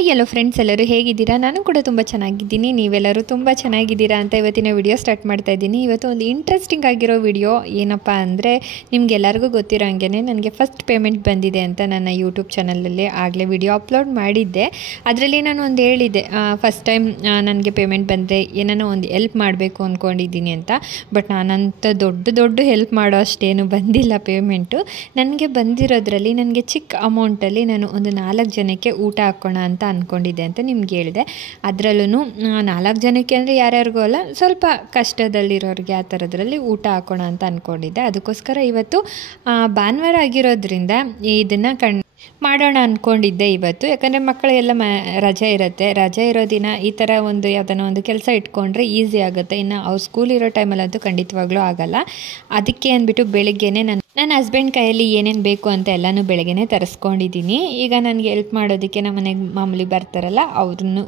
Hi hello friends, ಎಲ್ಲರೂ ಹೇಗಿದ್ದೀರಾ? ನಾನು ಕೂಡ ತುಂಬ ಚೆನ್ನಾಗಿದ್ದೀನಿ. ನೀವೆಲ್ಲರೂ ತುಂಬ ಚೆನ್ನಾಗಿದ್ದೀರಾ ಅಂತ ಇವತ್ತಿನ ವಿಡಿಯೋ ಸ್ಟಾರ್ಟ್ ಮಾಡ್ತಾ ಇದ್ದೀನಿ. ಇವತ್ತು ಒಂದು ಇಂಟ್ರೆಸ್ಟಿಂಗ್ ಆಗಿರೋ ವಿಡಿಯೋ ಏನಪ್ಪ ಅಂದರೆ, ನಿಮಗೆಲ್ಲರಿಗೂ ಗೊತ್ತಿರೋ ಹಾಗೆ ನನಗೆ ಫಸ್ಟ್ ಪೇಮೆಂಟ್ ಬಂದಿದೆ ಅಂತ ನನ್ನ ಯೂಟ್ಯೂಬ್ ಚಾನಲಲ್ಲಿ ಆಗಲೇ ವಿಡಿಯೋ ಅಪ್ಲೋಡ್ ಮಾಡಿದ್ದೆ. ಅದರಲ್ಲಿ ನಾನು ಒಂದು ಹೇಳಿದ್ದೆ, ಫಸ್ಟ್ ಟೈಮ್ ನನಗೆ ಪೇಮೆಂಟ್ ಬಂದರೆ ಏನಾನ ಒಂದು ಹೆಲ್ಪ್ ಮಾಡಬೇಕು ಅಂದ್ಕೊಂಡಿದ್ದೀನಿ ಅಂತ. ಬಟ್ ನಾನಂತ ದೊಡ್ಡ ಹೆಲ್ಪ್ ಮಾಡೋ ಅಷ್ಟೇನು ಬಂದಿಲ್ಲ ಪೇಮೆಂಟು. ನನಗೆ ಬಂದಿರೋದ್ರಲ್ಲಿ ನನಗೆ ಚಿಕ್ಕ ಅಮೌಂಟಲ್ಲಿ ನಾನು ಒಂದು 4 ಜನಕ್ಕೆ ಊಟ ಹಾಕೋಣ ಅಂತ ಅಂದ್ಕೊಂಡಿದ್ದೆ ಅಂತ ನಿಮ್ಗೆ ಹೇಳಿದೆ. ಅದರಲ್ಲೂ 4 ಜನಕ್ಕೆ ಅಂದರೆ ಯಾರ್ಯಾರಿಗೂ ಅಲ್ಲ, ಸ್ವಲ್ಪ ಕಷ್ಟದಲ್ಲಿರೋರಿಗೆ ಆ ಥರದ್ರಲ್ಲಿ ಊಟ ಹಾಕೋಣ ಅಂತ ಅಂದ್ಕೊಂಡಿದ್ದೆ. ಅದಕ್ಕೋಸ್ಕರ ಇವತ್ತು ಭಾನುವಾರ ಆಗಿರೋದ್ರಿಂದ ಇದನ್ನು ಮಾಡೋಣ ಅಂದ್ಕೊಂಡಿದ್ದೆ ಇವತ್ತು. ಯಾಕಂದರೆ ಮಕ್ಕಳಿಗೆಲ್ಲ ರಜೆ ಇರುತ್ತೆ. ರಜೆ ಇರೋ ದಿನ ಈ ಥರ ಒಂದು ಯಾವುದನ್ನ ಒಂದು ಕೆಲಸ ಇಟ್ಕೊಂಡ್ರೆ ಈಸಿ ಆಗುತ್ತೆ. ಇನ್ನು ಅವ್ರು ಸ್ಕೂಲ್ ಇರೋ ಟೈಮಲ್ಲಂತೂ ಖಂಡಿತವಾಗ್ಲೂ ಆಗಲ್ಲ. ಅದಕ್ಕೆ ಅಂದ್ಬಿಟ್ಟು ಬೆಳಿಗ್ಗೆನೇ ನನ್ನ ಹಸ್ಬೆಂಡ್ ಕೈಯಲ್ಲಿ ಏನೇನು ಬೇಕು ಅಂತ ಎಲ್ಲನೂ ಬೆಳಗ್ಗೆನೇ ತರಿಸ್ಕೊಂಡಿದ್ದೀನಿ. ಈಗ ನನಗೆ ಹೆಲ್ಪ್ ಮಾಡೋದಕ್ಕೆ ನಮ್ಮ ಮನೆಗೆ ಮಾಮೂಲಿ ಬರ್ತಾರಲ್ಲ, ಅವ್ರನ್ನೂ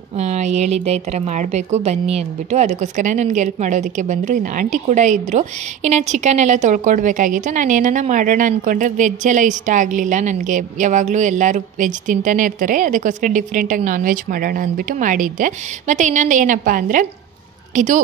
ಹೇಳಿದ್ದೆ ಈ ಥರ ಮಾಡಬೇಕು ಬನ್ನಿ ಅಂದ್ಬಿಟ್ಟು. ಅದಕ್ಕೋಸ್ಕರ ನನಗೆ ಹೆಲ್ಪ್ ಮಾಡೋದಕ್ಕೆ ಬಂದರು. ಇನ್ನು ಆಂಟಿ ಕೂಡ ಇದ್ದರು. ಇನ್ನು ಚಿಕನ್ ಎಲ್ಲ ತೊಳ್ಕೊಡ್ಬೇಕಾಗಿತ್ತು. ನಾನು ಏನಾನ ಮಾಡೋಣ ಅಂದ್ಕೊಂಡ್ರೆ ವೆಜ್ ಎಲ್ಲ ಇಷ್ಟ ಆಗಲಿಲ್ಲ ನನಗೆ. ಯಾವಾಗಲೂ ಎಲ್ಲರೂ ವೆಜ್ ತಿಂತಾನೆ ಇರ್ತಾರೆ. ಅದಕ್ಕೋಸ್ಕರ ಡಿಫ್ರೆಂಟಾಗಿ ನಾನ್ ವೆಜ್ ಮಾಡೋಣ ಅಂದ್ಬಿಟ್ಟು ಮಾಡಿದ್ದೆ. ಮತ್ತು ಇನ್ನೊಂದು ಏನಪ್ಪ ಅಂದರೆ, ಇದು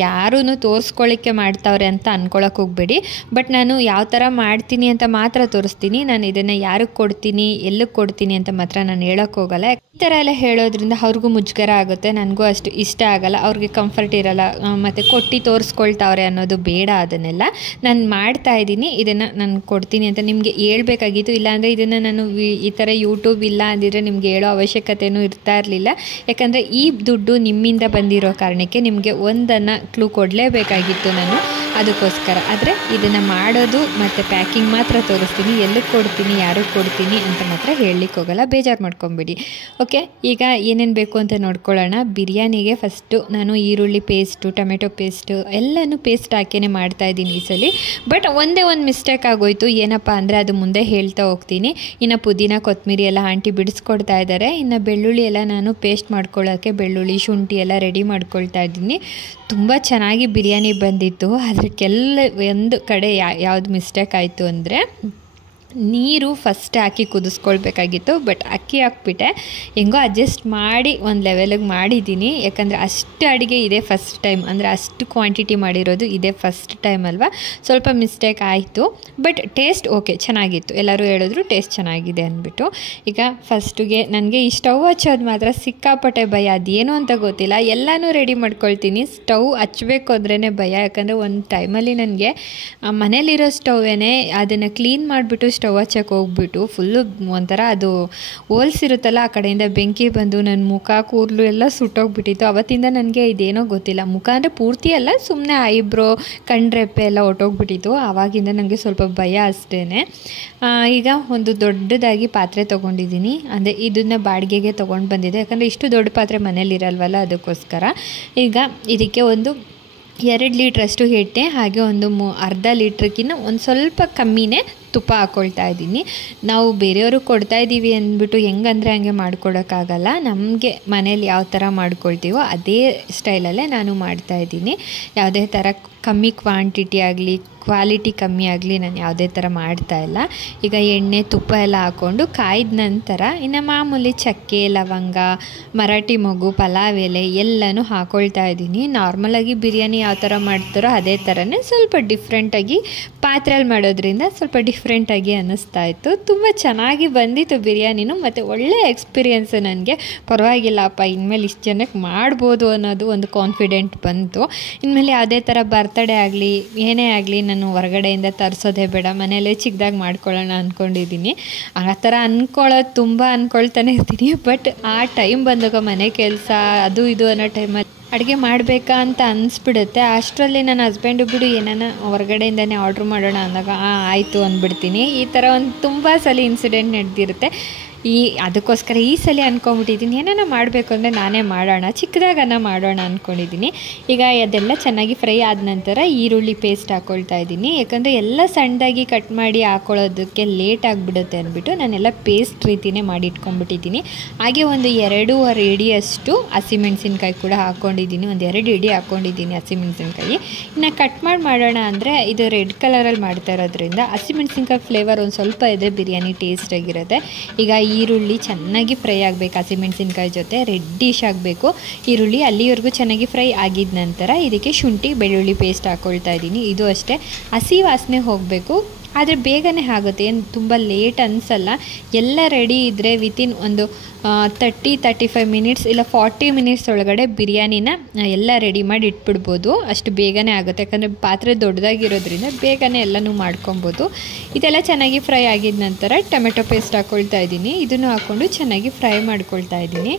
ಯಾರೂ ತೋರಿಸ್ಕೊಳ್ಳಿಕ್ಕೆ ಮಾಡ್ತಾವ್ರೆ ಅಂತ ಅಂದ್ಕೊಳಕ್ಕೆ ಹೋಗಬೇಡಿ. ಬಟ್ ನಾನು ಯಾವ ಥರ ಮಾಡ್ತೀನಿ ಅಂತ ಮಾತ್ರ ತೋರಿಸ್ತೀನಿ. ನಾನು ಇದನ್ನು ಯಾರಿಗೆ ಕೊಡ್ತೀನಿ, ಎಲ್ಲಕ್ಕೆ ಕೊಡ್ತೀನಿ ಅಂತ ಮಾತ್ರ ನಾನು ಹೇಳೋಕ್ಕೆ ಹೋಗಲ್ಲ. ಈ ಥರ ಎಲ್ಲ ಹೇಳೋದ್ರಿಂದ ಅವ್ರಿಗೂ ಮುಜುಗರ ಆಗುತ್ತೆ, ನನಗೂ ಅಷ್ಟು ಇಷ್ಟ ಆಗಲ್ಲ, ಅವ್ರಿಗೆ ಕಂಫರ್ಟ್ ಇರಲ್ಲ. ಮತ್ತು ಕೊಟ್ಟು ತೋರಿಸ್ಕೊಳ್ತಾವ್ರೆ ಅನ್ನೋದು ಬೇಡ. ಅದನ್ನೆಲ್ಲ ನಾನು ಮಾಡ್ತಾಯಿದ್ದೀನಿ, ಇದನ್ನು ನಾನು ಕೊಡ್ತೀನಿ ಅಂತ ನಿಮಗೆ ಹೇಳ್ಬೇಕಾಗಿತ್ತು. ಇಲ್ಲಾಂದರೆ ಇದನ್ನು ನಾನು ಈ ಥರ ಯೂಟ್ಯೂಬ್ ಇಲ್ಲ ಅಂದಿದ್ರೆ ನಿಮಗೆ ಹೇಳೋ ಅವಶ್ಯಕತೆಯೂ ಇರ್ತಾ ಇರಲಿಲ್ಲ. ಯಾಕಂದರೆ ಈ ದುಡ್ಡು ನಿಮ್ಮಿಂದ ಬಂದಿರೋ ಕಾರಣಕ್ಕೆ ನಿಮಗೆ ಒಂದನ್ನು ಕ್ಲೂ ಕೊಡಲೇಬೇಕಾಗಿತ್ತು ನಾನು. ಅದಕ್ಕೋಸ್ಕರ ಆದರೆ ಇದನ್ನು ಮಾಡೋದು ಮತ್ತು ಪ್ಯಾಕಿಂಗ್ ಮಾತ್ರ ತೋರಿಸ್ತೀನಿ. ಎಲ್ಲಕ್ಕೆ ಕೊಡ್ತೀನಿ, ಯಾರಿಗೆ ಕೊಡ್ತೀನಿ ಅಂತ ಮಾತ್ರ ಹೇಳಲಿಕ್ಕೆ ಹೋಗಲ್ಲ, ಬೇಜಾರು ಮಾಡ್ಕೊಬೇಡಿ. ಓಕೆ, ಈಗ ಏನೇನು ಬೇಕು ಅಂತ ನೋಡ್ಕೊಳ್ಳೋಣ. ಬಿರಿಯಾನಿಗೆ ಫಸ್ಟು ನಾನು ಈರುಳ್ಳಿ ಪೇಸ್ಟು, ಟೊಮೆಟೊ ಪೇಸ್ಟು ಎಲ್ಲನೂ ಪೇಸ್ಟ್ ಹಾಕಿಯೇ ಮಾಡ್ತಾಯಿದ್ದೀನಿ ಈ ಸಲ. ಬಟ್ ಒಂದೇ ಒಂದು ಮಿಸ್ಟೇಕ್ ಆಗೋಯ್ತು. ಏನಪ್ಪ ಅಂದರೆ ಅದು ಮುಂದೆ ಹೇಳ್ತಾ ಹೋಗ್ತೀನಿ. ಇನ್ನು ಪುದೀನ, ಕೊತ್ತಂಬರಿ ಎಲ್ಲ ಆಂಟಿ ಬಿಡಿಸ್ಕೊಡ್ತಾ ಇದ್ದಾರೆ. ಇನ್ನು ಬೆಳ್ಳುಳ್ಳಿ ಎಲ್ಲ ನಾನು ಪೇಸ್ಟ್ ಮಾಡ್ಕೊಳ್ಳೋಕ್ಕೆ ಬೆಳ್ಳುಳ್ಳಿ, ಶುಂಠಿ ಎಲ್ಲ ರೆಡಿ ಮಾಡ್ಕೊಳ್ತಾ ಇದ್ದೀನಿ. ತುಂಬ ಚೆನ್ನಾಗಿ ಬಿರಿಯಾನಿ ಬಂದಿತ್ತು. ಅದಕ್ಕೆಲ್ಲ ಒಂದು ಕಡೆ ಯಾವುದು ಮಿಸ್ಟೇಕ್ ಆಯಿತು ಅಂದರೆ, ನೀರು ಫಸ್ಟ್ ಹಾಕಿ ಕುದಿಸ್ಕೊಳ್ಬೇಕಾಗಿತ್ತು. ಬಟ್ ಅಕ್ಕಿ ಹಾಕ್ಬಿಟ್ಟೆ, ಹೆಂಗೋ ಅಡ್ಜಸ್ಟ್ ಮಾಡಿ ಒಂದು ಲೆವೆಲಿಗೆ ಮಾಡಿದ್ದೀನಿ. ಯಾಕಂದರೆ ಅಷ್ಟು ಅಡುಗೆ ಇದೆ ಫಸ್ಟ್ ಟೈಮ್, ಅಂದರೆ ಅಷ್ಟು ಕ್ವಾಂಟಿಟಿ ಮಾಡಿರೋದು ಇದೆ ಫಸ್ಟ್ ಟೈಮ್ ಅಲ್ವಾ. ಸ್ವಲ್ಪ ಮಿಸ್ಟೇಕ್ ಆಯಿತು. ಬಟ್ ಟೇಸ್ಟ್ ಓಕೆ, ಚೆನ್ನಾಗಿತ್ತು. ಎಲ್ಲರೂ ಹೇಳಿದ್ರು ಟೇಸ್ಟ್ ಚೆನ್ನಾಗಿದೆ ಅಂದ್ಬಿಟ್ಟು. ಈಗ ಫಸ್ಟಿಗೆ ನನಗೆ ಈ ಸ್ಟವ್ ಹಚ್ಚೋದು ಮಾತ್ರ ಸಿಕ್ಕಾಪಟ್ಟೆ ಭಯ. ಅದೇನು ಅಂತ ಗೊತ್ತಿಲ್ಲ. ಎಲ್ಲನೂ ರೆಡಿ ಮಾಡ್ಕೊಳ್ತೀನಿ, ಸ್ಟವ್ ಹಚ್ಚಬೇಕು ಅಂದ್ರೇ ಭಯ. ಯಾಕಂದರೆ ಒಂದು ಟೈಮಲ್ಲಿ ನನಗೆ ಮನೇಲಿರೋ ಸ್ಟವ್ವೇ ಅದನ್ನು ಕ್ಲೀನ್ ಮಾಡಿಬಿಟ್ಟು ಸ್ಟವ್ ಹಚ್ಚಕ್ಕೆ ಹೋಗ್ಬಿಟ್ಟು ಫುಲ್ಲು ಒಂಥರ ಅದು ಹೋಲ್ಸಿರುತ್ತಲ್ಲ, ಆ ಕಡೆಯಿಂದ ಬೆಂಕಿ ಬಂದು ನನ್ನ ಮುಖ, ಕೂದಲು ಎಲ್ಲ ಸುಟ್ಟೋಗ್ಬಿಟ್ಟಿತ್ತು. ಅವತ್ತಿಂದ ನನಗೆ ಇದೇನೋ ಗೊತ್ತಿಲ್ಲ, ಮುಖ ಅಂದರೆ ಪೂರ್ತಿ ಅಲ್ಲ, ಸುಮ್ಮನೆ ಐಬ್ರೋ, ಕಣ್ರೆಪ್ಪೆ ಎಲ್ಲ ಹೊಟ್ಟೋಗ್ಬಿಟ್ಟಿತ್ತು. ಆವಾಗಿಂದ ನನಗೆ ಸ್ವಲ್ಪ ಭಯ ಅಷ್ಟೇ. ಈಗ ಒಂದು ದೊಡ್ಡದಾಗಿ ಪಾತ್ರೆ ತೊಗೊಂಡಿದ್ದೀನಿ. ಅಂದರೆ ಇದನ್ನು ಬಾಡಿಗೆಗೆ ತೊಗೊಂಡು ಬಂದಿದ್ದೆ. ಯಾಕಂದರೆ ಇಷ್ಟು ದೊಡ್ಡ ಪಾತ್ರೆ ಮನೇಲಿರಲ್ವಲ್ಲ, ಅದಕ್ಕೋಸ್ಕರ. ಈಗ ಇದಕ್ಕೆ ಒಂದು 2 ಲೀಟ್ರಷ್ಟು ಎಣ್ಣೆ, ಹಾಗೆ ಒಂದು ಅರ್ಧ ಲೀಟ್ರಕ್ಕಿಂತ ಒಂದು ಸ್ವಲ್ಪ ಕಮ್ಮಿನೇ ತುಪ್ಪ ಹಾಕ್ಕೊಳ್ತಾ ಇದ್ದೀನಿ. ನಾವು ಬೇರೆಯವ್ರಿಗೆ ಕೊಡ್ತಾಯಿದ್ದೀವಿ ಅಂದ್ಬಿಟ್ಟು ಹೆಂಗಂದರೆ ಹಂಗೆ ಮಾಡ್ಕೊಡೋಕ್ಕಾಗಲ್ಲ. ನಮಗೆ ಮನೇಲಿ ಯಾವ ಥರ ಮಾಡ್ಕೊಳ್ತೀವೋ ಅದೇ ಸ್ಟೈಲಲ್ಲೇ ನಾನು ಮಾಡ್ತಾಯಿದ್ದೀನಿ. ಯಾವುದೇ ಥರ ಕಮ್ಮಿ ಕ್ವಾಂಟಿಟಿ ಆಗಲಿ, ಕ್ವಾಲಿಟಿ ಕಮ್ಮಿ ಆಗಲಿ, ನಾನು ಯಾವುದೇ ಥರ ಮಾಡ್ತಾಯಿಲ್ಲ. ಈಗ ಎಣ್ಣೆ, ತುಪ್ಪ ಎಲ್ಲ ಹಾಕ್ಕೊಂಡು ಕಾಯ್ದ ನಂತರ ಇನ್ನು ಮಾಮೂಲಿ ಚಕ್ಕೆ, ಲವಂಗ, ಮರಾಠಿ ಮೊಗ್ಗು, ಪಲಾವ್ ಎಲೆ ಎಲ್ಲನೂ ಹಾಕ್ಕೊಳ್ತಾ ಇದ್ದೀನಿ. ನಾರ್ಮಲಾಗಿ ಬಿರಿಯಾನಿ ಯಾವ ಥರ ಮಾಡ್ತಾರೋ ಅದೇ ಥರನೇ, ಸ್ವಲ್ಪ ಡಿಫ್ರೆಂಟಾಗಿ ಪಾತ್ರೆಯಲ್ಲಿ ಮಾಡೋದ್ರಿಂದ ಸ್ವಲ್ಪ ಡಿಫ್ರೆಂಟಾಗಿ ಅನ್ನಿಸ್ತಾ ಇತ್ತು. ತುಂಬ ಚೆನ್ನಾಗಿ ಬಂದಿತ್ತು ಬಿರಿಯಾನಿನೂ, ಮತ್ತು ಒಳ್ಳೆಯ ಎಕ್ಸ್ಪೀರಿಯೆನ್ಸ್ ನನಗೆ. ಪರವಾಗಿಲ್ಲಪ್ಪ, ಇನ್ಮೇಲೆ ಇಷ್ಟು ಜನಕ್ಕೆ ಮಾಡ್ಬೋದು ಅನ್ನೋದು ಒಂದು ಕಾನ್ಫಿಡೆಂಟ್ ಬಂತು. ಇನ್ಮೇಲೆ ಯಾವುದೇ ಥರ ಬರ್ತಡೇ ಆಗಲಿ, ಏನೇ ಆಗಲಿ, ನಾನು ಹೊರಗಡೆಯಿಂದ ತರಿಸೋದೇ ಬೇಡ, ಮನೇಲೇ ಚಿಕ್ಕದಾಗಿ ಮಾಡ್ಕೊಳ್ಳೋಣ ಅಂದ್ಕೊಂಡಿದ್ದೀನಿ. ಆ ಥರ ತುಂಬ ಅಂದ್ಕೊಳ್ತಾನೆ ಇರ್ತೀನಿ. ಬಟ್ ಆ ಟೈಮ್ ಬಂದಾಗ ಮನೆ ಕೆಲಸ ಅದು ಇದು ಅನ್ನೋ ಟೈಮಲ್ಲಿ ಅಡುಗೆ ಮಾಡಬೇಕಾ ಅಂತ ಅನಿಸ್ಬಿಡುತ್ತೆ. ಅಷ್ಟರಲ್ಲಿ ನನ್ನ ಹಸ್ಬೆಂಡು ಬಿಡು ಏನಾನ ಹೊರಗಡೆಯಿಂದನೇ ಆರ್ಡ್ರ್ ಮಾಡೋಣ ಅಂದಾಗ ಆಯಿತು ಅಂದ್ಬಿಡ್ತೀನಿ. ಈ ಥರ ಒಂದು ತುಂಬ ಸಲ ಇನ್ಸಿಡೆಂಟ್ ನಡೆದಿರುತ್ತೆ. ಅದಕ್ಕೋಸ್ಕರ ಈ ಸಲ ಅಂದ್ಕೊಂಬಿಟ್ಟಿದ್ದೀನಿ, ಏನಾನ ಮಾಡಬೇಕು ಅಂದರೆ ನಾನೇ ಮಾಡೋಣ, ಚಿಕ್ಕದಾಗನ ಮಾಡೋಣ ಅಂದ್ಕೊಂಡಿದ್ದೀನಿ. ಈಗ ಅದೆಲ್ಲ ಚೆನ್ನಾಗಿ ಫ್ರೈ ಆದ ನಂತರ ಈರುಳ್ಳಿ ಪೇಸ್ಟ್ ಹಾಕ್ಕೊಳ್ತಾ ಇದ್ದೀನಿ. ಯಾಕಂದರೆ ಎಲ್ಲ ಸಣ್ಣದಾಗಿ ಕಟ್ ಮಾಡಿ ಹಾಕ್ಕೊಳ್ಳೋದಕ್ಕೆ ಲೇಟ್ ಆಗಿಬಿಡುತ್ತೆ ಅಂದ್ಬಿಟ್ಟು ನಾನೆಲ್ಲ ಪೇಸ್ಟ್ ರೀತಿಯೇ ಮಾಡಿ ಇಟ್ಕೊಂಡ್ಬಿಟ್ಟಿದ್ದೀನಿ. ಹಾಗೆ ಒಂದು 2.5 ಇಡಿಯಷ್ಟು ಹಸಿಮೆಣಸಿನ್ಕಾಯಿ ಕೂಡ ಹಾಕ್ಕೊಂಡಿದ್ದೀನಿ. ಒಂದು 2 ಇಡಿ ಹಾಕ್ಕೊಂಡಿದ್ದೀನಿ ಹಸಿಮೆಣಸಿನ್ಕಾಯಿ. ಇನ್ನು ಕಟ್ ಮಾಡೋಣ ಅಂದರೆ ಇದು ರೆಡ್ ಕಲರಲ್ಲಿ ಮಾಡ್ತಾ ಇರೋದ್ರಿಂದ ಹಸಿಮೆಣಸಿನ್ಕಾಯಿ ಫ್ಲೇವರ್ ಒಂದು ಸ್ವಲ್ಪ ಇದೆ, ಬಿರಿಯಾನಿ ಟೇಸ್ಟಾಗಿರುತ್ತೆ. ಈಗ ಈರುಳ್ಳಿ ಚೆನ್ನಾಗಿ ಫ್ರೈ ಆಗಬೇಕು, ಹಸಿಮೆಣಸಿನ್ಕಾಯಿ ಜೊತೆ ರೆಡ್ಡಿಶ್ ಆಗಬೇಕು ಈರುಳ್ಳಿ. ಅಲ್ಲಿವರೆಗೂ ಚೆನ್ನಾಗಿ ಫ್ರೈ ಆಗಿದ ನಂತರ ಇದಕ್ಕೆ ಶುಂಠಿ ಬೆಳ್ಳುಳ್ಳಿ ಪೇಸ್ಟ್ ಹಾಕ್ಕೊಳ್ತಾ ಇದ್ದೀನಿ. ಇದು ಅಷ್ಟೇ ಹಸಿ ವಾಸನೆ ಹೋಗಬೇಕು, ಆದರೆ ಬೇಗನೆ ಆಗುತ್ತೆ, ಏನು ತುಂಬ ಲೇಟ್ ಅನಿಸಲ್ಲ. ಎಲ್ಲ ರೆಡಿ ಇದ್ದರೆ ವಿತಿನ್ ಒಂದು 30-35 ಮಿನಿಟ್ಸ್ ಇಲ್ಲ 40 ಮಿನಿಟ್ಸ್ ಒಳಗಡೆ ಬಿರಿಯಾನಿನ ಎಲ್ಲ ರೆಡಿ ಮಾಡಿ ಇಟ್ಬಿಡ್ಬೋದು. ಅಷ್ಟು ಬೇಗನೆ ಆಗುತ್ತೆ, ಯಾಕಂದರೆ ಪಾತ್ರೆ ದೊಡ್ಡದಾಗಿರೋದ್ರಿಂದ ಬೇಗನೆ ಎಲ್ಲನೂ ಮಾಡ್ಕೊಬೋದು. ಇದೆಲ್ಲ ಚೆನ್ನಾಗಿ ಫ್ರೈ ಆಗಿದ ನಂತರ ಟೊಮೆಟೊ ಪೇಸ್ಟ್ ಹಾಕ್ಕೊಳ್ತಾ ಇದ್ದೀನಿ. ಇದನ್ನು ಹಾಕ್ಕೊಂಡು ಚೆನ್ನಾಗಿ ಫ್ರೈ ಮಾಡ್ಕೊಳ್ತಾ ಇದ್ದೀನಿ.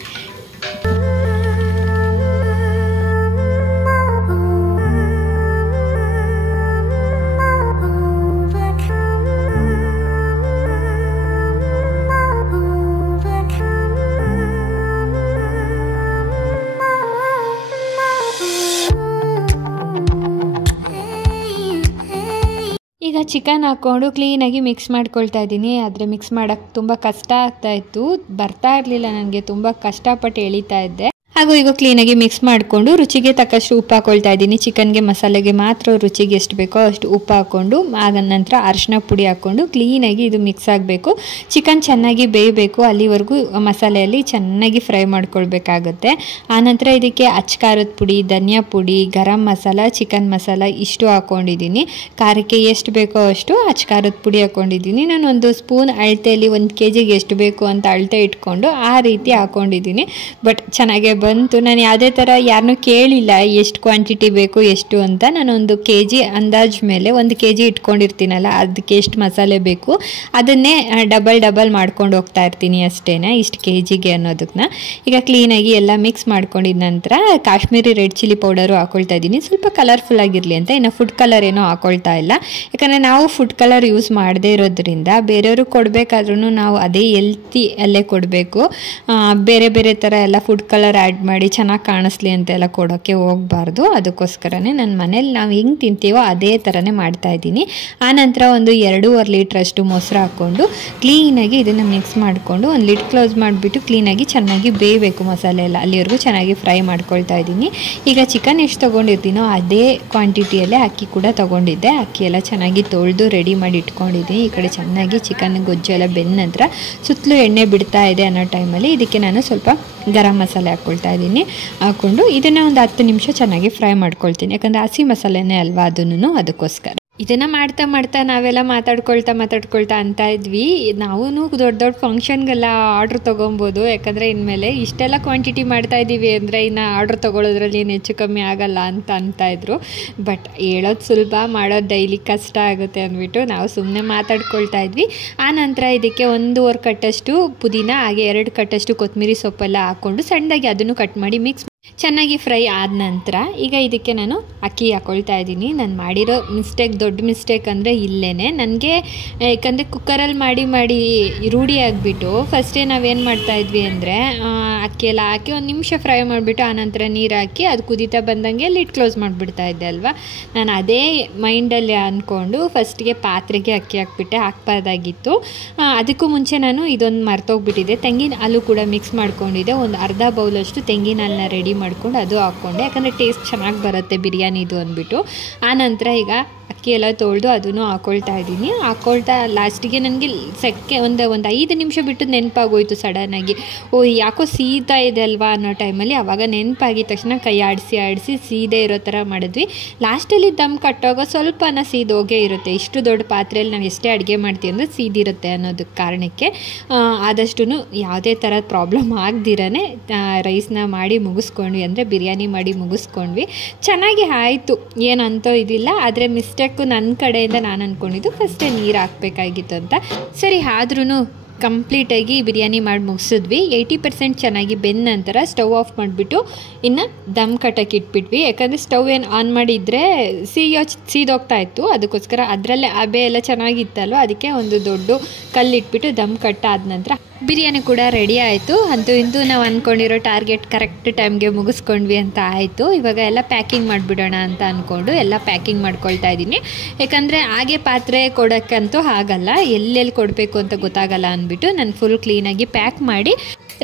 ಈಗ ಚಿಕನ್ ಹಾಕ್ಕೊಂಡು ಕ್ಲೀನಾಗಿ ಮಿಕ್ಸ್ ಮಾಡ್ಕೊಳ್ತಾ ಇದ್ದೀನಿ. ಆದರೆ ಮಿಕ್ಸ್ ಮಾಡೋಕ್ಕೆ ತುಂಬ ಕಷ್ಟ ಆಗ್ತಾಯಿತ್ತು, ಬರ್ತಾ ಇರಲಿಲ್ಲ ನನಗೆ, ತುಂಬ ಕಷ್ಟಪಟ್ಟು ಎಳಿತಾ ಇದ್ದೆ. ಹಾಗೂ ಈಗ ಕ್ಲೀನಾಗಿ ಮಿಕ್ಸ್ ಮಾಡಿಕೊಂಡು ರುಚಿಗೆ ತಕ್ಕಷ್ಟು ಉಪ್ಪು ಹಾಕ್ಕೊಳ್ತಾ ಇದ್ದೀನಿ. ಚಿಕನ್ಗೆ ಮಸಾಲೆಗೆ ಮಾತ್ರ ರುಚಿಗೆ ಎಷ್ಟು ಬೇಕೋ ಅಷ್ಟು ಉಪ್ಪು ಹಾಕ್ಕೊಂಡು ಆಗ ನಂತರ ಅರಿಶಿನ ಪುಡಿ ಹಾಕ್ಕೊಂಡು ಕ್ಲೀನಾಗಿ ಇದು ಮಿಕ್ಸ್ ಆಗಬೇಕು. ಚಿಕನ್ ಚೆನ್ನಾಗಿ ಬೇಯಬೇಕು, ಅಲ್ಲಿವರೆಗೂ ಮಸಾಲೆಯಲ್ಲಿ ಚೆನ್ನಾಗಿ ಫ್ರೈ ಮಾಡ್ಕೊಳ್ಬೇಕಾಗುತ್ತೆ. ಆನಂತರ ಇದಕ್ಕೆ ಅಚ್ಕಾರದ ಪುಡಿ, ಧನಿಯಾ ಪುಡಿ, ಗರಂ ಮಸಾಲ, ಚಿಕನ್ ಮಸಾಲ ಇಷ್ಟು ಹಾಕ್ಕೊಂಡಿದ್ದೀನಿ. ಖಾರಕ್ಕೆ ಎಷ್ಟು ಬೇಕೋ ಅಷ್ಟು ಅಚ್ಕಾರದ ಪುಡಿ ಹಾಕ್ಕೊಂಡಿದ್ದೀನಿ. ನಾನು ಒಂದು ಸ್ಪೂನ್ ಅಳತೆಯಲ್ಲಿ 1 kg ಎಷ್ಟು ಬೇಕು ಅಂತ ಅಳತೆ ಇಟ್ಕೊಂಡು ಆ ರೀತಿ ಹಾಕ್ಕೊಂಡಿದ್ದೀನಿ. ಬಟ್ ಚೆನ್ನಾಗೇ ಬಂತು. ನಾನು ಯಾವುದೇ ಥರ ಯಾರನ್ನೂ ಕೇಳಿಲ್ಲ ಎಷ್ಟು ಕ್ವಾಂಟಿಟಿ ಬೇಕು ಎಷ್ಟು ಅಂತ. ನಾನು 1 kg ಅಂದಾಜು ಮೇಲೆ 1 kg ಇಟ್ಕೊಂಡಿರ್ತೀನಲ್ಲ, ಅದಕ್ಕೆ ಎಷ್ಟು ಮಸಾಲೆ ಬೇಕು ಅದನ್ನೇ ಡಬಲ್ ಮಾಡ್ಕೊಂಡು ಹೋಗ್ತಾ ಇರ್ತೀನಿ ಅಷ್ಟೇ, ಇಷ್ಟು kgಗೆ ಅನ್ನೋದನ್ನ. ಈಗ ಕ್ಲೀನಾಗಿ ಎಲ್ಲ ಮಿಕ್ಸ್ ಮಾಡ್ಕೊಂಡಿದ ನಂತರ ಕಾಶ್ಮೀರಿ ರೆಡ್ ಚಿಲ್ಲಿ ಪೌಡರು ಹಾಕ್ಕೊಳ್ತಾ ಇದ್ದೀನಿ, ಸ್ವಲ್ಪ ಕಲರ್ಫುಲ್ ಆಗಿರಲಿ ಅಂತ. ಇನ್ನು ಫುಡ್ ಕಲರ್ ಏನೋ ಹಾಕ್ಕೊಳ್ತಾ ಇಲ್ಲ, ಯಾಕಂದರೆ ನಾವು ಫುಡ್ ಕಲರ್ ಯೂಸ್ ಮಾಡದೇ ಇರೋದ್ರಿಂದ ಬೇರೆಯವ್ರಿಗೆ ಕೊಡಬೇಕಾದ್ರೂ ನಾವು ಅದೇ ಹೆಲ್ತಿ ಅಲ್ಲೇ ಕೊಡಬೇಕು. ಬೇರೆ ಬೇರೆ ಥರ ಎಲ್ಲ ಫುಡ್ ಕಲರ್ ಆ್ಯಡ್ ಮಾಡಿ ಚೆನ್ನಾಗಿ ಕಾಣಿಸ್ಲಿ ಅಂತೆಲ್ಲ ಕೊಡೋಕ್ಕೆ ಹೋಗಬಾರ್ದು. ಅದಕ್ಕೋಸ್ಕರನೇ ನನ್ನ ಮನೇಲಿ ನಾವು ಹೆಂಗೆ ತಿಂತೀವೋ ಅದೇ ಥರನೇ ಮಾಡ್ತಾಯಿದ್ದೀನಿ. ಆನಂತರ ಒಂದು 2.5 ಲೀಟ್ರಷ್ಟು ಮೊಸರು ಹಾಕ್ಕೊಂಡು ಕ್ಲೀನಾಗಿ ಇದನ್ನು ಮಿಕ್ಸ್ ಮಾಡಿಕೊಂಡು ಒಂದು ಲಿಡ್ ಕ್ಲೋಸ್ ಮಾಡಿಬಿಟ್ಟು ಕ್ಲೀನಾಗಿ ಚೆನ್ನಾಗಿ ಬೇಯಬೇಕು ಮಸಾಲೆ ಎಲ್ಲ, ಅಲ್ಲಿವರೆಗೂ ಚೆನ್ನಾಗಿ ಫ್ರೈ ಮಾಡ್ಕೊಳ್ತಾ ಇದ್ದೀನಿ. ಈಗ ಚಿಕನ್ ಎಷ್ಟು ತೊಗೊಂಡಿರ್ತೀನೋ ಅದೇ ಕ್ವಾಂಟಿಟಿಯಲ್ಲೇ ಅಕ್ಕಿ ಕೂಡ ತೊಗೊಂಡಿದ್ದೆ. ಅಕ್ಕಿ ಎಲ್ಲ ಚೆನ್ನಾಗಿ ತೊಳೆದು ರೆಡಿ ಮಾಡಿ ಇಟ್ಕೊಂಡಿದ್ದೀನಿ. ಈ ಕಡೆ ಚೆನ್ನಾಗಿ ಚಿಕನ್ ಗೊಜ್ಜು ಎಲ್ಲ ಬೆಂದ ನಂತರ ಸುತ್ತಲೂ ಎಣ್ಣೆ ಬಿಡ್ತಾ ಇದೆ ಅನ್ನೋ ಟೈಮಲ್ಲಿ ಇದಕ್ಕೆ ನಾನು ಸ್ವಲ್ಪ ಗರಂ ಮಸಾಲೆ ಹಾಕ್ಕೊಳ್ತಾ ಇದ್ದೀನಿ. ಹಾಕ್ಕೊಂಡು ಇದನ್ನು ಒಂದು 10 ನಿಮಿಷ ಚೆನ್ನಾಗಿ ಫ್ರೈ ಮಾಡ್ಕೊಳ್ತೀನಿ, ಯಾಕಂದರೆ ಹಸಿ ಮಸಾಲೆನೇ ಅಲ್ವಾ ಅದನ್ನು, ಅದಕ್ಕೋಸ್ಕರ. ಇದನ್ನು ಮಾಡ್ತಾ ನಾವೆಲ್ಲ ಮಾತಾಡ್ಕೊಳ್ತಾ ಅಂತ ಇದ್ವಿ. ನಾವು ದೊಡ್ಡ ಫಂಕ್ಷನ್ಗೆಲ್ಲ ಆರ್ಡ್ರ್ ತೊಗೊಬೋದು, ಯಾಕಂದರೆ ಇನ್ಮೇಲೆ ಇಷ್ಟೆಲ್ಲ ಕ್ವಾಂಟಿಟಿ ಮಾಡ್ತಾಯಿದ್ದೀವಿ ಅಂದರೆ ಇನ್ನು ಆರ್ಡ್ರ್ ತೊಗೊಳೋದ್ರಲ್ಲಿ ಏನು ಹೆಚ್ಚು ಕಮ್ಮಿ ಆಗಲ್ಲ ಅಂತ ಇದ್ರು. ಬಟ್ ಹೇಳೋದು ಸುಲಭ, ಮಾಡೋದು ಡೈಲಿ ಕಷ್ಟ ಆಗುತ್ತೆ ಅಂದ್ಬಿಟ್ಟು ನಾವು ಸುಮ್ಮನೆ ಮಾತಾಡ್ಕೊಳ್ತಾ ಇದ್ವಿ. ಆನಂತರ ಇದಕ್ಕೆ 1.5 ಕಟ್ಟಷ್ಟು ಪುದೀನ ಹಾಗೆ 2 ಕಟ್ಟಷ್ಟು ಕೊತ್ತಂಬರಿ ಸೊಪ್ಪೆಲ್ಲ ಹಾಕ್ಕೊಂಡು ಸಣ್ಣದಾಗಿ ಅದನ್ನು ಕಟ್ ಮಾಡಿ ಮಿಕ್ಸ್ ಚೆನ್ನಾಗಿ ಫ್ರೈ ಆದ ನಂತರ ಈಗ ಇದಕ್ಕೆ ನಾನು ಅಕ್ಕಿ ಹಾಕ್ಕೊಳ್ತಾ ಇದ್ದೀನಿ. ನಾನು ಮಾಡಿರೋ ದೊಡ್ಡ ಮಿಸ್ಟೇಕ್ ಅಂದರೆ ಇಲ್ಲೇ ನನಗೆ, ಯಾಕಂದರೆ ಕುಕ್ಕರಲ್ಲಿ ಮಾಡಿ ರೂಢಿ ಆಗಿಬಿಟ್ಟು ಫಸ್ಟೇ ನಾವೇನು ಮಾಡ್ತಾಯಿದ್ವಿ ಅಂದರೆ ಅಕ್ಕಿ ಎಲ್ಲ ಹಾಕಿ 1 ನಿಮಿಷ ಫ್ರೈ ಮಾಡಿಬಿಟ್ಟು ಆನಂತರ ನೀರು ಹಾಕಿ ಅದು ಕುದೀತಾ ಬಂದಂಗೆ ಲಿಡ್ ಕ್ಲೋಸ್ ಮಾಡಿಬಿಡ್ತಾ ಇದ್ದೆ ಅಲ್ವಾ. ನಾನು ಅದೇ ಮೈಂಡಲ್ಲಿ ಅಂದ್ಕೊಂಡು ಫಸ್ಟಿಗೆ ಪಾತ್ರೆಗೆ ಅಕ್ಕಿ ಹಾಕಬಾರ್ದಾಗಿತ್ತು. ಅದಕ್ಕೂ ಮುಂಚೆ ನಾನು ಇದೊಂದು ಮರ್ತೋಗ್ಬಿಟ್ಟಿದ್ದೆ, ತೆಂಗಿನ ಹಾಲು ಕೂಡ ಮಿಕ್ಸ್ ಮಾಡ್ಕೊಂಡಿದ್ದೆ. ಒಂದು ಅರ್ಧ ಬೌಲಷ್ಟು ತೆಂಗಿನ ಹಾಲನ್ನ ರೆಡಿ ಮಾಡ್ಕೊಂಡು ಅದು ಹಾಕ್ಕೊಂಡೆ, ಯಾಕಂದರೆ ಟೇಸ್ಟ್ ಚೆನ್ನಾಗಿ ಬರುತ್ತೆ ಬಿರಿಯಾನಿದು ಅಂದ್ಬಿಟ್ಟು. ಆನಂತರ ಈಗ ಅಕ್ಕಿ ಎಲ್ಲ ತೊಳೆದು ಅದನ್ನು ಹಾಕ್ಕೊಳ್ತಾ ಇದ್ದೀನಿ. ಹಾಕ್ಕೊಳ್ತಾ ಲಾಸ್ಟಿಗೆ ನನಗೆ ಒಂದು 5 ನಿಮಿಷ ಬಿಟ್ಟು ನೆನಪಾಗೋಯ್ತು ಸಡನ್ನಾಗಿ, ಯಾಕೋ ಸೀತಾ ಇದೆ ಅಲ್ವಾ ಅನ್ನೋ ಟೈಮಲ್ಲಿ. ಆವಾಗ ನೆನಪಾಗಿದ ತಕ್ಷಣ ಕೈ ಆಡಿಸಿ ಸೀದೆ ಇರೋ ಥರ ಮಾಡಿದ್ವಿ. ಲಾಸ್ಟಲ್ಲಿ ದಮ್ ಕಟ್ಟೋಗೋ ಸ್ವಲ್ಪನ ಸೀದೋಗೇ ಇರುತ್ತೆ. ಇಷ್ಟು ದೊಡ್ಡ ಪಾತ್ರೆಯಲ್ಲಿ ನಾವು ಎಷ್ಟೇ ಅಡುಗೆ ಮಾಡ್ತೀವಿ ಅಂದರೆ ಸೀದಿರುತ್ತೆ ಅನ್ನೋದಕ್ಕೆ ಕಾರಣಕ್ಕೆ ಆದಷ್ಟು ಯಾವುದೇ ಥರದ ಪ್ರಾಬ್ಲಮ್ ಆಗದಿರೇ ರೈಸ್ನ ಮಾಡಿ ಮುಗಿಸ್ಕೊಂಡ್ವಿ, ಅಂದರೆ ಬಿರಿಯಾನಿ ಮಾಡಿ ಮುಗಿಸ್ಕೊಂಡ್ವಿ. ಚೆನ್ನಾಗಿ ಆಯಿತು, ಏನಂತೂ ಇದಿಲ್ಲ. ಆದರೆ ಮಿಸ್ಟೇಕು ನನ್ನ ಕಡೆಯಿಂದ ನಾನು ಅಂದ್ಕೊಂಡಿದ್ದು ಫಸ್ಟೇ ನೀರು ಹಾಕಬೇಕಾಗಿತ್ತು ಅಂತ. ಸರಿ, ಆದ್ರೂ ಕಂಪ್ಲೀಟಾಗಿ ಬಿರಿಯಾನಿ ಮಾಡಿ ಮುಗಿಸಿದ್ವಿ. 80% ಚೆನ್ನಾಗಿ ಬೆಂದ ನಂತರ ಸ್ಟವ್ ಆಫ್ ಮಾಡಿಬಿಟ್ಟು ಇನ್ನು ದಮ್ ಕಟ್ಟಕ್ಕೆ ಇಟ್ಬಿಟ್ವಿ. ಯಾಕಂದರೆ ಸ್ಟವ್ ಏನು ಆನ್ ಮಾಡಿದರೆ ಸೀದೋಗ್ತಾ ಇತ್ತು, ಅದಕ್ಕೋಸ್ಕರ ಅದರಲ್ಲೇ ಹಬೆ ಎಲ್ಲ ಚೆನ್ನಾಗಿತ್ತಲ್ವ, ಅದಕ್ಕೆ ಒಂದು ದೊಡ್ಡ ಕಲ್ಲಿಟ್ಬಿಟ್ಟು ದಮ್ ಕಟ್ಟಾದ ನಂತರ ಬಿರಿಯಾನಿ ಕೂಡ ರೆಡಿ ಆಯಿತು. ಅಂತೂ ಇಂತೂ ನಾವು ಅಂದ್ಕೊಂಡಿರೋ ಟಾರ್ಗೆಟ್ ಕರೆಕ್ಟ್ ಟೈಮ್ಗೆ ಮುಗಿಸ್ಕೊಂಡ್ವಿ ಅಂತ ಆಯಿತು. ಇವಾಗ ಎಲ್ಲ ಪ್ಯಾಕಿಂಗ್ ಮಾಡಿಬಿಡೋಣ ಅಂತ ಅಂದ್ಕೊಂಡು ಎಲ್ಲ ಪ್ಯಾಕಿಂಗ್ ಮಾಡ್ಕೊಳ್ತಾ ಇದ್ದೀನಿ. ಯಾಕಂದರೆ ಹಾಗೆ ಪಾತ್ರೆ ಕೊಡೋಕ್ಕಂತೂ ಆಗಲ್ಲ, ಎಲ್ಲೆಲ್ಲಿ ಕೊಡಬೇಕು ಅಂತ ಗೊತ್ತಾಗಲ್ಲ ಅಂದ್ಬಿಟ್ಟು ನಾನು ಫುಲ್ ಕ್ಲೀನಾಗಿ ಪ್ಯಾಕ್ ಮಾಡಿ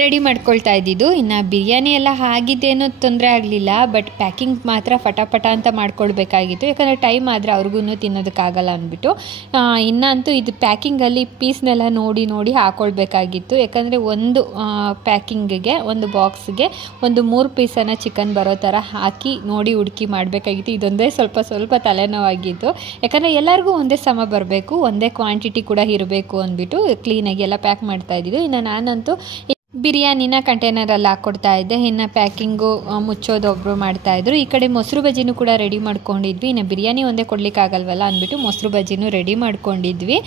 ರೆಡಿ ಮಾಡ್ಕೊಳ್ತಾ ಇದ್ದಿದ್ದು. ಇನ್ನು ಬಿರಿಯಾನಿ ಎಲ್ಲ ಆಗಿದ್ದೇನೋ ತೊಂದರೆ ಆಗಲಿಲ್ಲ, ಬಟ್ ಪ್ಯಾಕಿಂಗ್ ಮಾತ್ರ ಫಟಾಫಟ ಅಂತ ಮಾಡ್ಕೊಳ್ಬೇಕಾಗಿತ್ತು. ಯಾಕಂದರೆ ಟೈಮ್ ಆದರೆ ಅವ್ರಿಗೂ ತಿನ್ನೋದಕ್ಕಾಗಲ್ಲ ಅಂದ್ಬಿಟ್ಟು. ಇನ್ನಂತೂ ಇದು ಪ್ಯಾಕಿಂಗಲ್ಲಿ ಪೀಸ್ನೆಲ್ಲ ನೋಡಿ ಹಾಕ್ಕೊಳ್ಬೇಕಾಗಿತ್ತು. ಯಾಕಂದರೆ ಒಂದು ಪ್ಯಾಕಿಂಗಿಗೆ, ಒಂದು ಬಾಕ್ಸ್ಗೆ ಒಂದು 3 ಪೀಸನ್ನು ಚಿಕನ್ ಬರೋ ಥರ ಹಾಕಿ ನೋಡಿ ಹುಡುಕಿ ಮಾಡಬೇಕಾಗಿತ್ತು. ಇದೊಂದೇ ಸ್ವಲ್ಪ ತಲೆನೋವಾಗಿತ್ತು. ಯಾಕಂದರೆ ಎಲ್ಲರಿಗೂ ಒಂದೇ ಸಮ ಬರಬೇಕು, ಒಂದೇ ಕ್ವಾಂಟಿಟಿ ಕೂಡ ಇರಬೇಕು ಅಂದ್ಬಿಟ್ಟು ಕ್ಲೀನಾಗಿ ಎಲ್ಲ ಪ್ಯಾಕ್ ಮಾಡ್ತಾ ಇದ್ದಿದ್ದು. ಇನ್ನು ನಾನಂತೂ ಬಿರಿಯಾನಿನ ಕಂಟೈನರಲ್ಲಿ ಹಾಕ್ಕೊಡ್ತಾ ಇದ್ದೆ. ಇನ್ನು ಪ್ಯಾಕಿಂಗು ಮುಚ್ಚೋದು ಒಬ್ಬರು ಮಾಡ್ತಾಯಿದ್ರು. ಈ ಕಡೆ ಮೊಸರು ಬಜ್ಜಿನೂ ಕೂಡ ರೆಡಿ ಮಾಡ್ಕೊಂಡಿದ್ವಿ. ಇನ್ನು ಬಿರಿಯಾನಿ ಒಂದೇ ಕೊಡಲಿಕ್ಕಾಗಲ್ವಲ್ಲ ಅಂದ್ಬಿಟ್ಟು ಮೊಸರು ಬಜ್ಜಿನೂ ರೆಡಿ ಮಾಡ್ಕೊಂಡಿದ್ವಿ.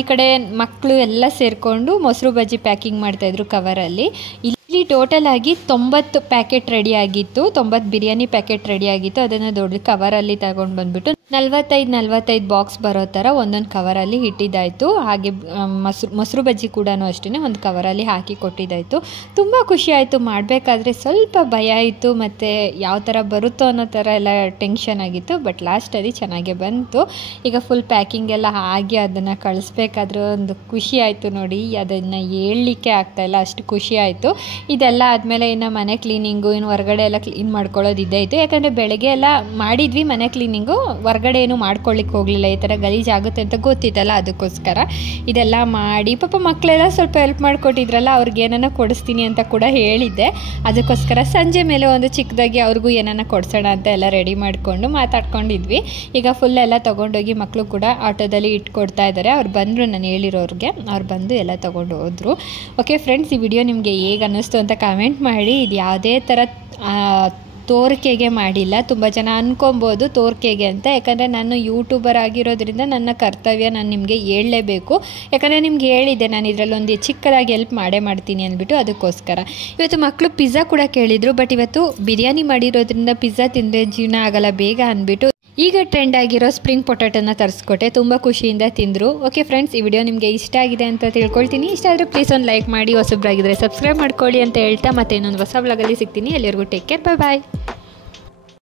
ಈ ಕಡೆ ಮಕ್ಕಳು ಎಲ್ಲ ಸೇರಿಕೊಂಡು ಮೊಸರು ಬಜ್ಜಿ ಪ್ಯಾಕಿಂಗ್ ಮಾಡ್ತಾಯಿದ್ರು ಕವರಲ್ಲಿ. ಇಲ್ಲಿ ಟೋಟಲ್ ಆಗಿ 90 ಪ್ಯಾಕೆಟ್ ರೆಡಿ ಆಗಿತ್ತು, 90 ಬಿರಿಯಾನಿ ಪ್ಯಾಕೆಟ್ ರೆಡಿ ಆಗಿತ್ತು. ಅದನ್ನು ದೊಡ್ಡ ಕವರಲ್ಲಿ ತಗೊಂಡು ಬಂದುಬಿಟ್ಟು 45 ಬಾಕ್ಸ್ ಬರೋ ಥರ ಒಂದೊಂದು ಕವರಲ್ಲಿ ಇಟ್ಟಿದ್ದಾಯಿತು. ಹಾಗೆ ಮೊಸರು ಬಜ್ಜಿ ಕೂಡ ಅಷ್ಟೇ ಒಂದು ಕವರಲ್ಲಿ ಹಾಕಿ ಕೊಟ್ಟಿದ್ದಾಯಿತು. ತುಂಬ ಖುಷಿ ಆಯಿತು. ಮಾಡಬೇಕಾದ್ರೆ ಸ್ವಲ್ಪ ಭಯ ಆಯಿತು, ಮತ್ತು ಯಾವ ಥರ ಬರುತ್ತೋ ಅನ್ನೋ ಥರ ಎಲ್ಲ ಟೆನ್ಷನ್ ಆಗಿತ್ತು. ಬಟ್ ಲಾಸ್ಟಲ್ಲಿ ಚೆನ್ನಾಗೇ ಬಂತು. ಈಗ ಫುಲ್ ಪ್ಯಾಕಿಂಗ್ ಎಲ್ಲ ಆಗಿ ಅದನ್ನು ಕಳಿಸ್ಬೇಕಾದ್ರೆ ಒಂದು ಖುಷಿ ಆಯಿತು ನೋಡಿ. ಅದನ್ನು ಹೇಳಲಿಕ್ಕೆ ಆಗ್ತಾಯಿಲ್ಲ, ಅಷ್ಟು ಖುಷಿ ಆಯಿತು. ಇದೆಲ್ಲ ಆದಮೇಲೆ ಇನ್ನು ಮನೆ ಕ್ಲೀನಿಂಗು, ಇನ್ನು ಹೊರಗಡೆ ಎಲ್ಲ ಕ್ಲೀನ್ ಮಾಡ್ಕೊಳ್ಳೋದು ಇದ್ದಾಯಿತು. ಯಾಕಂದರೆ ಬೆಳಗ್ಗೆ ಎಲ್ಲ ಮಾಡಿದ್ವಿ ಮನೆ ಕ್ಲೀನಿಂಗು, ಹೊರಗಡೆ ಏನು ಮಾಡ್ಕೊಳ್ಳಿಕ್ಕೆ ಹೋಗಲಿಲ್ಲ. ಈ ಥರ ಗಲೀಜಾಗುತ್ತೆ ಅಂತ ಗೊತ್ತಿತ್ತಲ್ಲ, ಅದಕ್ಕೋಸ್ಕರ ಇದೆಲ್ಲ ಮಾಡಿ. ಪಾಪ ಮಕ್ಕಳೆಲ್ಲ ಸ್ವಲ್ಪ ಹೆಲ್ಪ್ ಮಾಡಿಕೊಟ್ಟಿದ್ರಲ್ಲ, ಅವ್ರಿಗೆ ಏನನ್ನ ಕೊಡಿಸ್ತೀನಿ ಅಂತ ಕೂಡ ಹೇಳಿದ್ದೆ. ಅದಕ್ಕೋಸ್ಕರ ಸಂಜೆ ಮೇಲೆ ಒಂದು ಚಿಕ್ಕದಾಗಿ ಅವ್ರಿಗೂ ಏನನ್ನ ಕೊಡಿಸೋಣ ಅಂತ ಎಲ್ಲ ರೆಡಿ ಮಾಡಿಕೊಂಡು ಮಾತಾಡ್ಕೊಂಡಿದ್ವಿ. ಈಗ ಫುಲ್ ಎಲ್ಲ ತೊಗೊಂಡೋಗಿ ಮಕ್ಕಳು ಕೂಡ ಆಟೋದಲ್ಲಿ ಇಟ್ಕೊಡ್ತಾ ಇದ್ದಾರೆ. ಅವ್ರು ಬಂದರು, ನಾನು ಹೇಳಿರೋರಿಗೆ ಅವ್ರು ಬಂದು ಎಲ್ಲ ತೊಗೊಂಡು ಹೋದರು. ಓಕೆ ಫ್ರೆಂಡ್ಸ್, ಈ ವಿಡಿಯೋ ನಿಮಗೆ ಹೇಗೆ ಅನ್ನಿಸ್ತು ಅಂತ ಕಾಮೆಂಟ್ ಮಾಡಿ. ಇದು ಯಾವುದೇ ಥರ ತೋರಿಕೆಗೆ ಮಾಡಿಲ್ಲ. ತುಂಬ ಜನ ಅನ್ಕೊಬೋದು ತೋರಿಕೆಗೆ ಅಂತ. ಯಾಕಂದರೆ ನಾನು ಯೂಟ್ಯೂಬರ್ ಆಗಿರೋದ್ರಿಂದ ನನ್ನ ಕರ್ತವ್ಯ ನಾನು ನಿಮಗೆ ಹೇಳಲೇಬೇಕು. ಯಾಕಂದರೆ ನಿಮ್ಗೆ ಹೇಳಿದ್ದೆ ನಾನು ಇದರಲ್ಲೊಂದು ಚಿಕ್ಕದಾಗಿ ಹೆಲ್ಪ್ ಮಾಡ್ತೀನಿ ಅಂದ್ಬಿಟ್ಟು. ಅದಕ್ಕೋಸ್ಕರ ಇವತ್ತು ಮಕ್ಕಳು ಪಿಜ್ಜಾ ಕೂಡ ಕೇಳಿದರು. ಬಟ್ ಇವತ್ತು ಬಿರಿಯಾನಿ ಮಾಡಿರೋದ್ರಿಂದ ಪಿಜ್ಜಾ ತಿಂದರೆ ಜೀವನ ಆಗಲ್ಲ ಬೇಗ ಅಂದ್ಬಿಟ್ಟು ಈಗ ಟ್ರೆಂಡ್ ಆಗಿರೋ ಸ್ಪ್ರಿಂಗ್ ಪೊಟ್ಯಾಟೋನ ತರಿಸ್ಕೊಟ್ಟೆ. ತುಂಬ ಖುಷಿಯಿಂದ ತಿಂದರು. ಓಕೆ ಫ್ರೆಂಡ್ಸ್, ಈ ವಿಡಿಯೋ ನಿಮಗೆ ಇಷ್ಟ ಆಗಿದೆ ಅಂತ ತಿಳ್ಕೊಳ್ತೀನಿ. ಇಷ್ಟ ಆದರೆ ಪ್ಲೀಸ್ ಒಂದು ಲೈಕ್ ಮಾಡಿ, ಹೊಸಬ್ರಾಗಿದ್ದರೆ ಸಬ್ಸ್ಕ್ರೈಬ್ ಮಾಡ್ಕೊಳ್ಳಿ ಅಂತ ಹೇಳ್ತಾ ಮತ್ತೆ ಇನ್ನೊಂದು ಹೊಸ ವ್ಲಾಗಲ್ಲಿ ಸಿಗ್ತೀನಿ. ಎಲ್ಲರಿಗೂ ಟೇಕ್ ಕೇರ್, ಬಾಯ್.